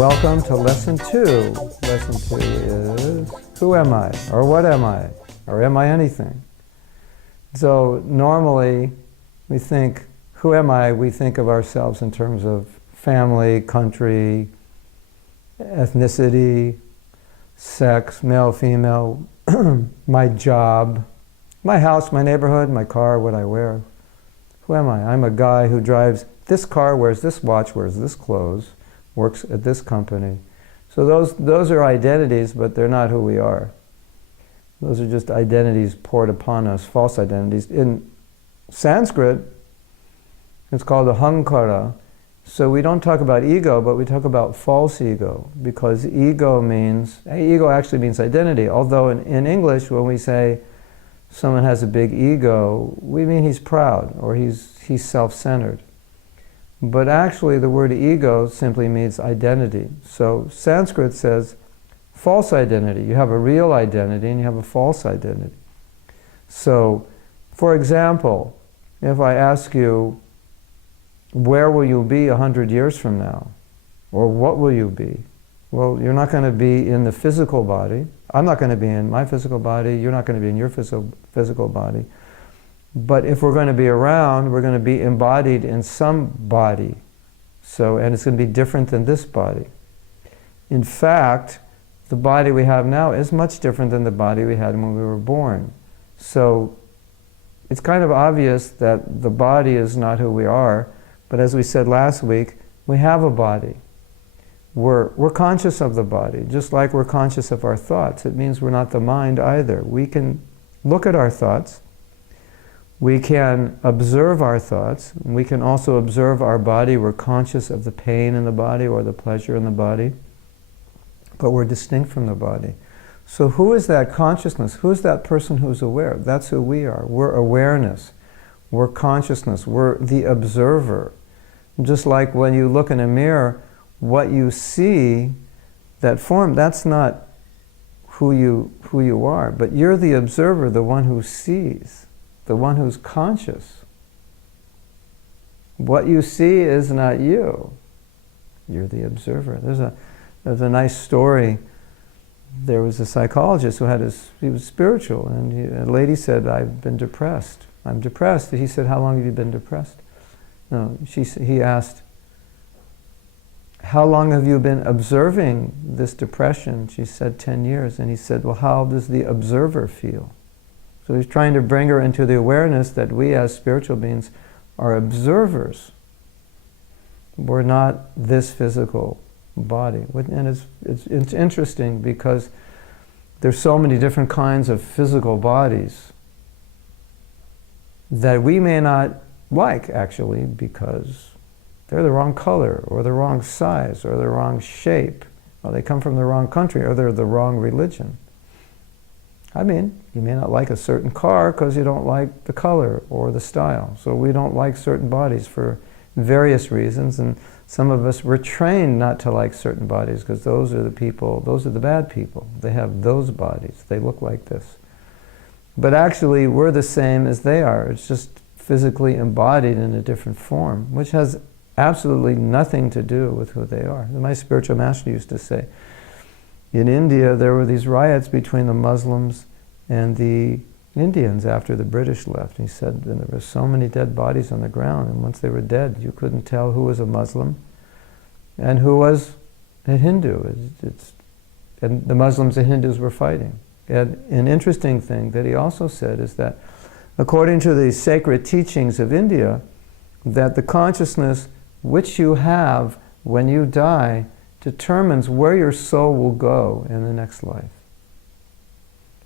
Welcome to Lesson 2. Lesson 2 is, who am I? Or what am I? Or am I anything? So normally we think, who am I? We think of ourselves in terms of family, country, ethnicity, sex, male, female, my job, my house, my neighborhood, my car, what I wear. Who am I? I'm a guy who drives this car, wears this watch, wears this clothes, works at this company. So those are identities, but they're not who we are. Those are just identities poured upon us, false identities. In Sanskrit, it's called ahankara. So we don't talk about ego, but we talk about false ego, because ego actually means identity. Although in English, when we say someone has a big ego, we mean he's proud or he's self-centered. But actually the word ego simply means identity. So Sanskrit says false identity. You have a real identity and you have a false identity. So, for example, if I ask you, where will you be 100 years from now? Or what will you be? Well, you're not going to be in the physical body. I'm not going to be in my physical body. You're not going to be in your physical body. But if we're going to be around, we're going to be embodied in some body. And it's going to be different than this body. In fact, the body we have now is much different than the body we had when we were born. So it's kind of obvious that the body is not who we are, but as we said last week, we have a body. We're conscious of the body, just like we're conscious of our thoughts. It means we're not the mind either. We can look at our thoughts. We can observe our thoughts. We can also observe our body. We're conscious of the pain in the body or the pleasure in the body, but we're distinct from the body. So who is that consciousness? Who's that person who's aware? That's who we are. We're awareness. We're consciousness. We're the observer. Just like when you look in a mirror, what you see, that form, that's not who you are, but you're the observer, the one who sees, the one who's conscious. What you see is not you. You're the observer. There's a nice story. There was a psychologist who he was spiritual, and a lady said, I've been depressed. I'm depressed. He said, how long have you been depressed? No, he asked, how long have you been observing this depression? She said 10 years. And he said, well, how does the observer feel? So he's trying to bring her into the awareness that we as spiritual beings are observers. We're not this physical body. And it's interesting because there's so many different kinds of physical bodies that we may not like, actually, because they're the wrong color, or the wrong size, or the wrong shape, or they come from the wrong country, or they're the wrong religion. I mean, you may not like a certain car because you don't like the color or the style. So we don't like certain bodies for various reasons, and some of us were trained not to like certain bodies because those are the bad people. They have those bodies. They look like this. But actually, we're the same as they are. It's just physically embodied in a different form, which has absolutely nothing to do with who they are. My spiritual master used to say, in India there were these riots between the Muslims and the Indians after the British left. He said, and there were so many dead bodies on the ground, and once they were dead, you couldn't tell who was a Muslim and who was a Hindu. And the Muslims and Hindus were fighting. And an interesting thing that he also said is that according to the sacred teachings of India, that the consciousness which you have when you die determines where your soul will go in the next life.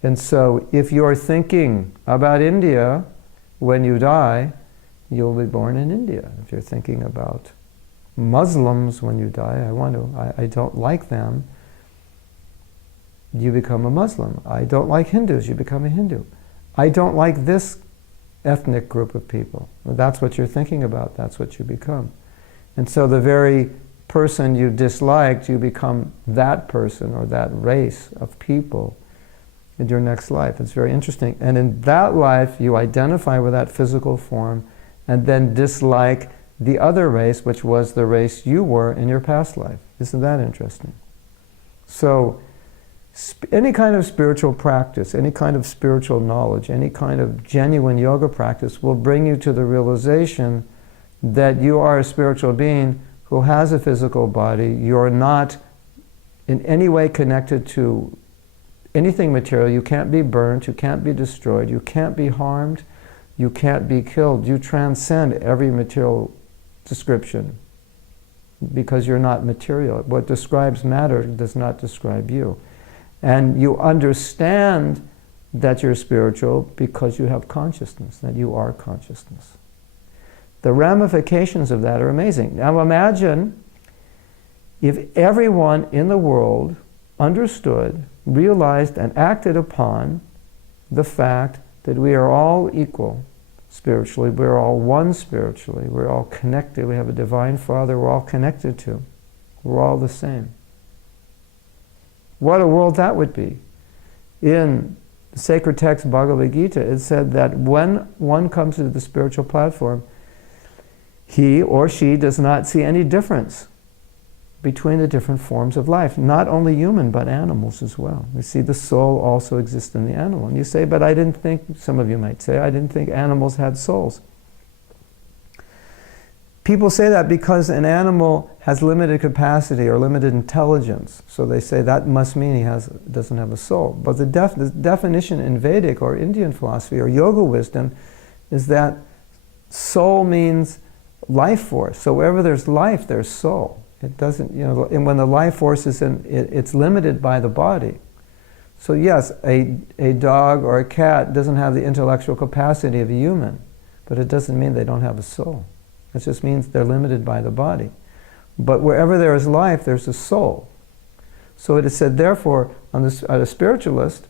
And so if you're thinking about India when you die, you'll be born in India. If you're thinking about Muslims when you die, I don't like them, you become a Muslim. I don't like Hindus, you become a Hindu. I don't like this ethnic group of people. Well, that's what you're thinking about, that's what you become. And so the very person you disliked, you become that person or that race of people in your next life. It's very interesting. And in that life, you identify with that physical form and then dislike the other race, which was the race you were in your past life. Isn't that interesting? So, any kind of spiritual practice, any kind of spiritual knowledge, any kind of genuine yoga practice will bring you to the realization that you are a spiritual being who has a physical body. You're not in any way connected to anything material. You can't be burned, you can't be destroyed, you can't be harmed, you can't be killed. You transcend every material description because you're not material. What describes matter does not describe you. And you understand that you're spiritual because you have consciousness, that you are consciousness. The ramifications of that are amazing. Now imagine if everyone in the world understood, realized, and acted upon the fact that we are all equal spiritually, we're all one spiritually, we're all connected, we have a divine Father we're all connected to, we're all the same. What a world that would be. In the sacred text Bhagavad Gita, it said that when one comes to the spiritual platform, he or she does not see any difference between the different forms of life, not only human, but animals as well. You see, the soul also exists in the animal. And you say, but I didn't think, some of you might say, I didn't think animals had souls. People say that because an animal has limited capacity or limited intelligence. So they say that must mean he doesn't have a soul. But the definition in Vedic or Indian philosophy or yoga wisdom is that soul means life force. So wherever there's life, there's soul. It doesn't, and when the life force is in, it's limited by the body. So yes, a dog or a cat doesn't have the intellectual capacity of a human, but it doesn't mean they don't have a soul. It just means they're limited by the body. But wherever there is life, there's a soul. So it is said, therefore, a spiritualist,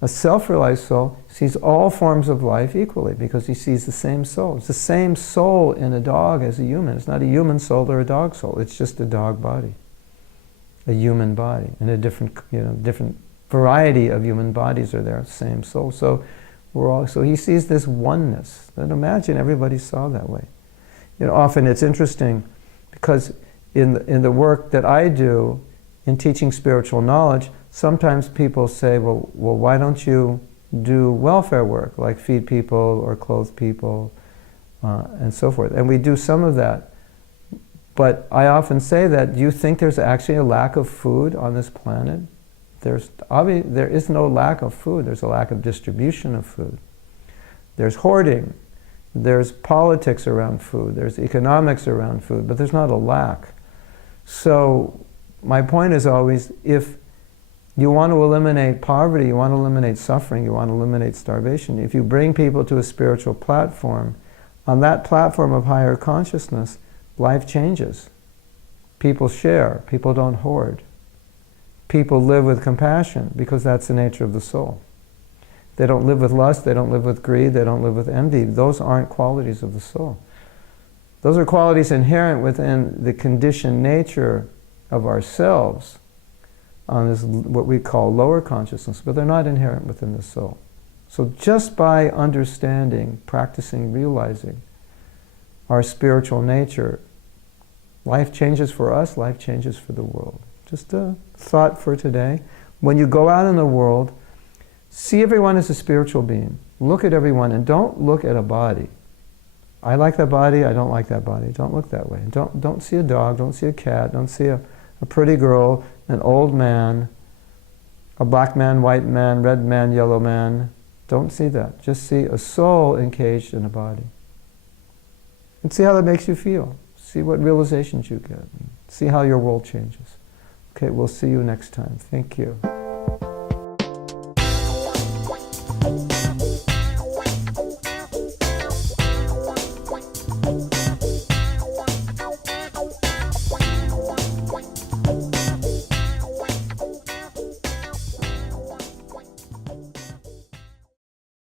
a self-realized soul, sees all forms of life equally because he sees the same soul. It's the same soul in a dog as a human. It's not a human soul or a dog soul. It's just a dog body, a human body, and a different variety of human bodies are there. Same soul. So so he sees this oneness. And imagine everybody saw that way. Often it's interesting because in the work that I do in teaching spiritual knowledge, sometimes people say, well, why don't you do welfare work, like feed people or clothe people, and so forth. And we do some of that. But I often say that, do you think there's actually a lack of food on this planet? There is no lack of food. There's a lack of distribution of food. There's hoarding. There's politics around food. There's economics around food. But there's not a lack. So my point is always, if you want to eliminate poverty, you want to eliminate suffering, you want to eliminate starvation, if you bring people to a spiritual platform, on that platform of higher consciousness, life changes. People share. People don't hoard. People live with compassion because that's the nature of the soul. They don't live with lust, they don't live with greed, they don't live with envy. Those aren't qualities of the soul. Those are qualities inherent within the conditioned nature of ourselves on this, what we call lower consciousness, but they're not inherent within the soul. So just by understanding, practicing, realizing our spiritual nature, life changes for us, life changes for the world. Just a thought for today. When you go out in the world, see everyone as a spiritual being. Look at everyone and don't look at a body. I like that body, I don't like that body. Don't look that way. Don't see a dog, don't see a cat, don't see a pretty girl, an old man, a black man, white man, red man, yellow man. Don't see that. Just see a soul encaged in a body. And see how that makes you feel. See what realizations you get. See how your world changes. Okay, we'll see you next time. Thank you.